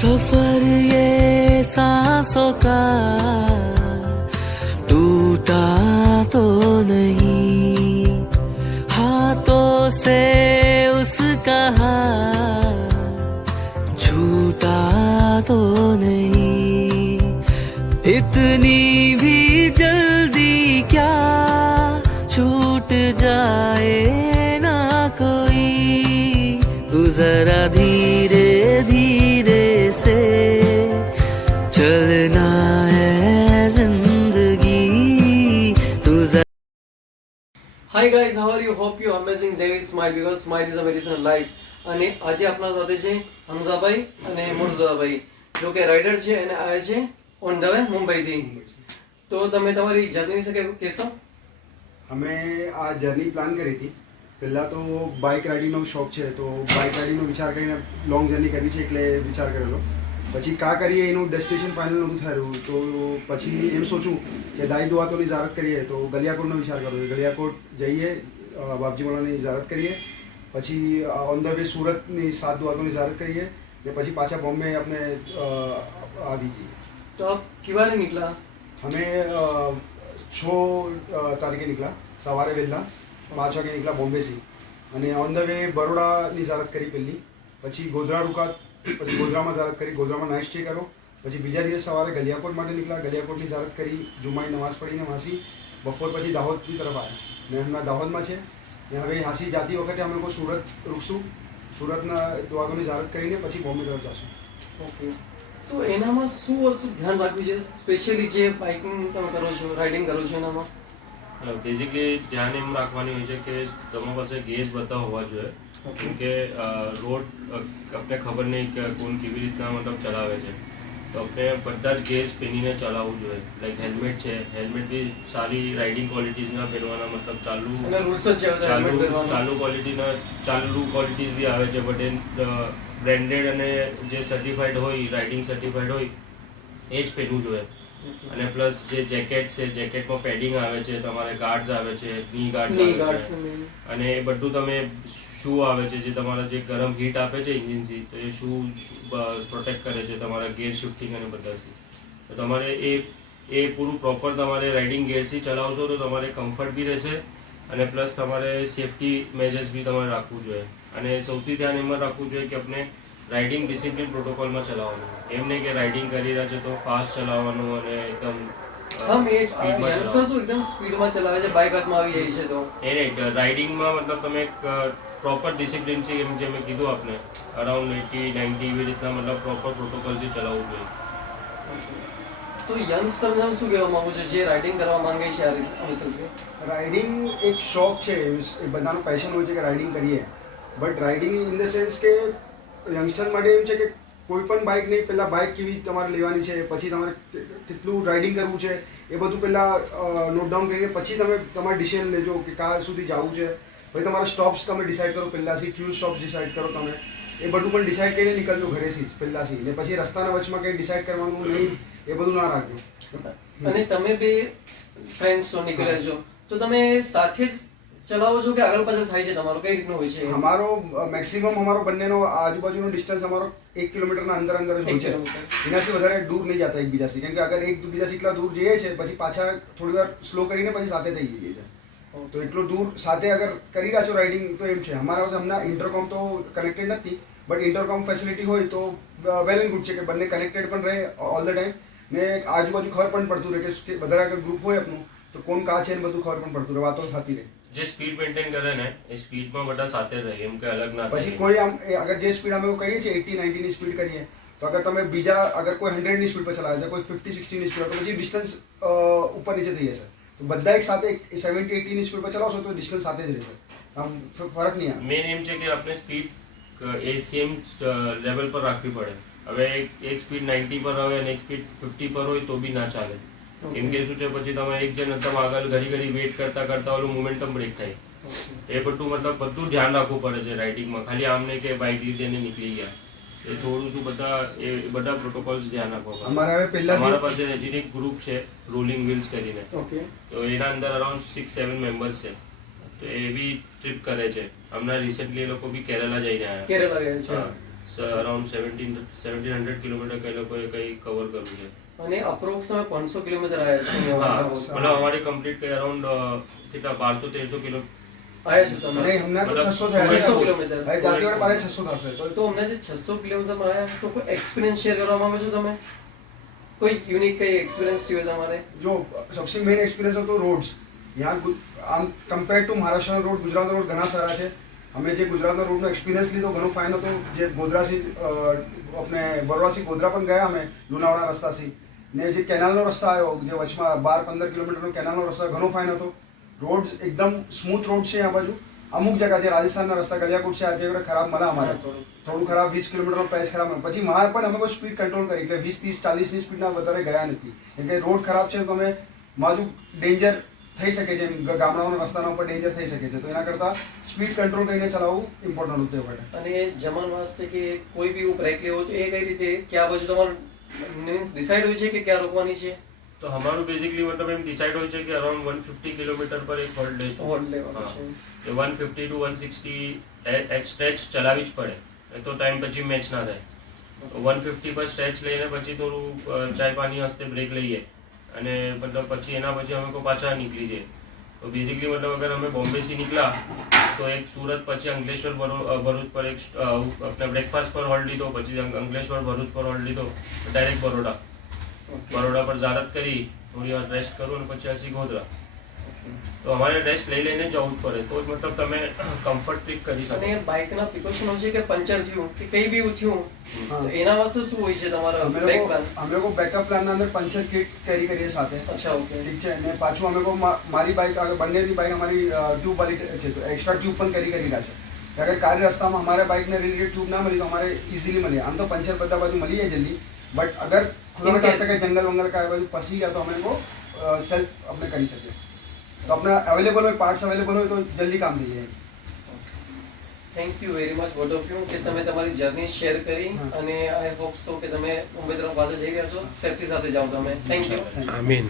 सफर ये सांसों का टूटा तो नहीं, हाथों से उसका हाथ छूटा तो नहीं, इतनी भी जल्दी क्या छूट जाए ना कोई, तू जरा धीरे धीरे से चलना है जिंदगी तू। Hi guys, how are you? Hope you are amazing day with smile because smile is a medicine of life. અને આજે આપણા સાથે છે હમઝાભાઈ અને મુર્ઝાભાઈ, જો કે રાઇડર છે અને આવ્યા છે ઓન ધ વે મુંબઈથી. તો તમે તમારી જર્ની વિશે કહેશો? અમે આ જર્ની પ્લાન કરી હતી. પહેલાં તો બાઇક રાઇડિંગનો શોખ છે, તો બાઇક રાઇડિંગનો વિચાર કરીને લોંગ જર્ની કરવી છે એટલે વિચાર કરેલો. પછી કા કરીએ એનું ડેસ્ટિનેશન ફાઇનલ નહોતું થયું, તો પછી એમ સોચું કે દાઈ દુઆતોની ઝિયારત કરીએ, તો ગલિયાકોટનો વિચાર કર્યો. ગલિયાકોટ જઈએ, બાપજી મોલાની ઝિયારત કરીએ, પછી ઓન ધ વે સુરતની 7 દુઆતોની ઝિયારત કરીએ ને પછી પાછા બોમ્બે આપણે આવી જઈએ. તો આપ કિવારે નીકળા? અમે 6 તારીખે નીકળ્યા, સવારે વહેલા 5 વાગે નીકળ્યા બોમ્બેથી, અને ઓન ધ વે બરોડાની ઝિયારત કરી પહેલી, પછી ગોધરા રૂકા, પછી ગોધરામાં ઝિયારત કરી, ગોધરામાં નાઇટ સ્ટે કરો, પછી બીજા દિવસ સવારે ગલિયાકોટ માટે નીકળ્યા, ગલિયાકોટની ઝિયારત કરી, જુમાની નમાઝ પડીને વાંસી બપોર પછી દાહોદની તરફ આવ્યા ને હમણાં દાહોદમાં છે ને હવે હાંસી જાતી વખતે અમે લોકો સુરત રૂકશું, સુરતના દુઆતોની ઝિયારત કરીને પછી બોમ્બે તરફ જશું. ઓકે, તો એનામાં શું વસ્તુ ધ્યાન રાખવું છે સ્પેશિયલી જે બાઇકિંગ તમે કરો છો, રાઇડિંગ કરો છો એનામાં? બેઝિકલી ધ્યાન એમ રાખવાની હોય છે કે તમારી પાસે ગેજ બધા હોવા જોઈએ, કેમ કે રોડ આપણે ખબર નહીં કે કોણ કેવી રીતના મતલબ ચલાવે છે, તો આપણે બધા જ ગેજ પહેરીને ચલાવવું જોઈએ. લાઈક હેલ્મેટ છે, હેલ્મેટ બી સારી રાઇડિંગ ક્વોલિટીઝના પહેરવાના, મતલબ ચાલુ ક્વોલિટીઝ બી આવે છે, બટ એ બ્રેન્ડેડ અને જે સર્ટિફાઈડ હોય, રાઇડિંગ સર્ટિફાઈડ હોય એ જ પહેરવું જોઈએ. અને પ્લસ જે જેકેટ છે, જેકેટમાં પેડિંગ આવે છે, તમારે ગાર્ડ્સ આવે છે, ની ગાર્ડ્સ આવે છે, અને એ બધું તમે શૂ આવે છે જે તમારા જે ગરમ હીટ આપે છે ઇન્જિનથી, તો એ શૂ પ્રોટેક્ટ કરે છે તમારા ગેર શિફ્ટિંગ અને બધાથી. તો તમારે એ પૂરું પ્રોપર તમારે રાઇડિંગ ગેરથી ચલાવશો તો તમારે કમ્ફર્ટ બી રહેશે, અને પ્લસ તમારે સેફટી મેજર્સ બી તમારે રાખવું જોઈએ. અને સૌથી ધ્યાન એમાં રાખવું જોઈએ કે આપણે રાઇડિંગ ડિસિપ્લિન પ્રોટોકોલમાં ચલાવવાનું, એમ નહીં કે રાઇડિંગ કરી રહ્યા છે તો ફાસ્ટ ચલાવવાનું અને એકદમ સ્પીડમાં ચલાવે છે, બાઇક હાથમાં આવી જાય છે તો એ નહીં. રાઇડિંગમાં મતલબ તમે પ્રોપર ડિસિપ્લિન છે, એમ જે મેં કીધું આપને અરાઉન્ડ 80-90 એવી રીતના મતલબ પ્રોપર પ્રોટોકોલથી ચલાવવું જોઈએ. તો યંગસ્ટરને શું કહેવા માંગુ છું જે રાઇડિંગ કરવા માંગે છે આ રીતે? રાઇડિંગ એક શોખ છે, એ બધાનું પેશન હોય છે કે રાઇડિંગ કરીએ, but riding in the sense કે યંગસ્ટર માટે એમ છે કે કોઈ પણ બાઇક નહીં, પહેલાં બાઇક કેવી તમારે લેવાની છે, પછી તમારે કેટલું રાઇડિંગ કરવું છે એ બધું પહેલાં નોટ ડાઉન કરીને પછી તમે તમારે ડિસિઝન લેજો કે ક્યાં સુધી જવું છે. પછી તમારા સ્ટોપ્સ તમે ડિસાઇડ કરો પહેલાંથી, ફ્યુલ સ્ટોપ્સ ડિસાઇડ કરો તમે, એ બધું પણ ડિસાઇડ કરીને નીકળજો ઘરેથી જ પહેલાંથી, ને પછી રસ્તાના વચમાં કંઈ ડિસાઇડ કરવાનું નહીં, એ બધું ના રાખજો. અને તમે બે ફ્રેન્ડ્સ છો, નીકળ્યા છો, તો તમે સાથે જ ચલાવો છો કે આગળ પાછળ થાય છે તમારો? કઈ રીતનું હોય છે? અમારો મેક્સિમમ અમારો બંનેનો આજુબાજુનો ડિસ્ટન્સ અમારો 1 કિલોમીટરના અંદર જ હોય છે, એનાથી વધારે દૂર નહીં જતા એકબીજાથી, કેમ કે અગર એકબીજાથી એટલા દૂર જઈએ છે પછી પાછા થોડી વાર સ્લો કરીને પછી સાથે થઈ જઈએ છે. તો એટલું દૂર સાથે અગર કરી રહ્યા છો રાઇડિંગ તો એમ છે. અમારા પાસે હમણાં ઇન્ટરકોમ તો કનેક્ટેડ નથી, બટ ઇન્ટરકોમ ફેસિલિટી હોય તો વેલ એન્ડ ગુડ છે કે બંને કનેક્ટેડ પણ રહે ઓલ ધ ટાઈમ, ને આજુબાજુ ખબર પણ પડતું રહે કે વધારે અગર ગ્રુપ હોય આપણું તો કોણ કાં છે ને બધું ખબર પણ પડતું રહે, વાતો થતી રહે. જે સ્પીડ મેન્ટેન કરે ને એ સ્પીડમાં બધા સાથે રહે, એમ કે અલગ ના પછી કોઈ આમ અગર જે સ્પીડ અમે કહીએ છીએ 80-90 ની સ્પીડ કરીએ, તો અગર તમે બીજા અગર કોઈ 100 ની સ્પીડ પર ચલાવે છે, કોઈ 50-60 ની સ્પીડ, તો પછી ડિસ્ટન્સ ઉપર નીચે થઈ જશે. તો બધા એક સાથે 70-80 ની સ્પીડ પર ચલાવશો તો ડિસ્ટન્સ સાથે જ રહેશે, આમ ફરક નહીં આવે. મેન એમ છે કે આપણે સ્પીડ એ સેમ લેવલ પર રાખવી પડે. હવે એક સ્પીડ 90 પર હોય અને એક સ્પીડ 50 પર હોય તો બી ના ચાલે, કેમ કે શું છે પછી તમે એક જણ તમે આગળ ઘડી વેઇટ કરતા કરતા ઓલું મોમેન્ટમ બ્રેક થાય. એ બધું મતલબ બધું ધ્યાન રાખવું પડે છે રાઇડિંગમાં, ખાલી આમ નહીં કે બાઇક લીધે ને નીકળી ગયા, એ થોડું શું બધા પ્રોટોકોલ્સ ધ્યાન રાખવા પડે. અમારા પાસે હજી એક ગ્રુપ છે રોલિંગ વ્હીલ્સ કરીને, તો એના અંદર અરાઉન્ડ 6-7 મેમ્બર્સ છે, તો એ બી ટ્રીપ કરે છે. હમણાં રિસેન્ટલી એ લોકો બી કેરલા જઈને આવ્યા. અરાઉન્ડ 1700 કિલોમીટર કઈ લોકોએ કંઈ કવર કરવું છે. અને અપ્રોક્સ તમે 500 કિલોમીટર આવ્યા છો અહીંયા હા વાંકાનેર. મતલબ અમારી કમ્પ્લીટ કંઈ અરાઉન્ડ કેટલા 1200-1300 કિલો આવ્યા છો તમે નહીં હમણાં તો મતલબ 600 થયા છે 600 કિલોમીટર. હવે જાતે વડે પાછા 600 થશે તો તો અમને જે 600 કિલોમીટર આવ્યા તો કોઈ એક્સપિરિયન્સ શેર કરવા માંગો છો તમે? કોઈ યુનિક કઈ એક્સપિરિયન્સ થયો તમારે? જો સૌથી મેઇન એક્સપિરિયન્સ હતો રોડ્સ. यहाँ આમ કમ્પેર ટુ મહારાષ્ટ્રના રોડ ગુજરાતના રોડ ઘણા સારા છે. અમે જે ગુજરાતના રોડનો એક્સપિરિયન્સ લીધો ઘણો ફાઇન હતો. જે ગોધરાથી આપણે બરોડાથી ગોધરા પણ ગયા અમે લુણાવાડા રસ્તાથી. ને જે કેનાલનો રસ્તો આવ્યો જે વચમાં 12-15 કિલોમીટરનો કેનાલનો રસ્તો ઘણો ફાઇન હતો. રોડ્સ એકદમ સ્મૂથ રોડ છે આ બાજુ. અમુક જગ્યા જે રાજસ્થાનના રસ્તા ગલિયાકોટ છે આજે વડે ખરાબ મળે અમારે થોડું ખરાબ 20 કિલોમીટરનો પેચ ખરાબ મળે. પછી વहाँ પણ અમે કોઈ સ્પીડ કંટ્રોલ કરી એટલે 20-30-40ની સ્પીડના વધારે ગયા નથી કેમ કે રોડ ખરાબ છે તો અમે મારું ડેન્જર થઈ શકે છે ગામડાઓના રસ્તાના ઉપર ડેન્જર થઈ શકે છે તો એના કરતાં સ્પીડ કંટ્રોલ કરીને ચલાવવું ઇમ્પોર્ટન્ટ હતું એ માટે. અને જમણ વાસ્તે કે કોઈ બી બ્રેક લેવો તો એ કઈ રીતે કે આ બાજુ તમારું મીન્સ ડિસાઈડ હોય છે કે ક્યાં રોકવાની છે? તો અમારું બેઝિકલી મતલબ એમ ડિસાઇડ હોય છે કે અરાઉન્ડ 150 કિલોમીટર પર એક હોલ્ડ લેશું. હોલ્ડ લેવાનું હા. છે. એ 150 to 160 એક સ્ટ્રેચ ચલાવવી જ પડે એ તો ટાઈમ પછી મેચ ના થાય. તો 150 પર સ્ટ્રેચ લઈને પછી થોડું ચાય પાણી હસ્તે બ્રેક લઈએ અને મતલબ પછી એના પછી અમે કોઈ પાછા નીકળી જઈએ. તો બેઝિકલી મતલબ અગર અમે બોમ્બેથી નીકળ્યા તો એક સુરત પછી અંકલેશ્વર ભરૂચ પર એક આપણે બ્રેકફાસ્ટ પર હોલ્ડ લીધો પછી અંકલેશ્વર ભરૂચ પર હોલ્ડ લીધો ડાયરેક્ટ બરોડા. બરોડા પર ઝારત કરી થોડી વાર રેસ્ટ કરો અને પછી હસી ગોધરા. તો અમારે રેસ્ટ લઈ લઈને જવું જ પડે તો જ મતલબ તમે કમ્ફર્ટ ટ્રીપ કરી શકો. અને બાઇકના પ્રિકોશન હોય છે કે પંચર થયું કે કઈ બી થયું હા. તો એના વાસ્તે શું હોય છે તમારા અમે બ્રેક લોકો પ્લાન? અમે લોકો બેકઅપ પ્લાનના અંદર પંચર કિટ કેરી કરીએ સાથે. અચ્છા ઓકે. ઠીક છે અને પાછું અમે લોકો મારી બાઇક આગળ બંનેની બાઇક અમારી ટ્યુબ વાળી છે તો એક્સ્ટ્રા ટ્યુબ પણ કેરી કરેલા છે કારણ કે કાલે રસ્તામાં અમારે બાઇકને રિલેટેડ ટ્યુબ ના મળી તો અમારે ઇઝીલી મળી. આમ તો પંચર બધા બાજુ મળી જાય જલ્દી બટ અગર ખુદા In case. કઈ જંગલ વંગલ કાંઈ બાજુ પસી ગયા તો અમે લોકો સેલ્ફ આપણે કરી શકીએ તો આપણે અવેલેબલ હોય પાર્ટ્સ અવેલેબલ હોય તો જલ્દી કામ થઈ જાય. Thank you very much both of you કે તમે તમારી જર્ની શેર કરી હા. અને આઈ હોપ સો કે તમે મુંબઈ તરફ પાછા જઈ રહ્યા છો સેફટી સાથે જાઓ તમે. Thank you. Thank you. આમીન.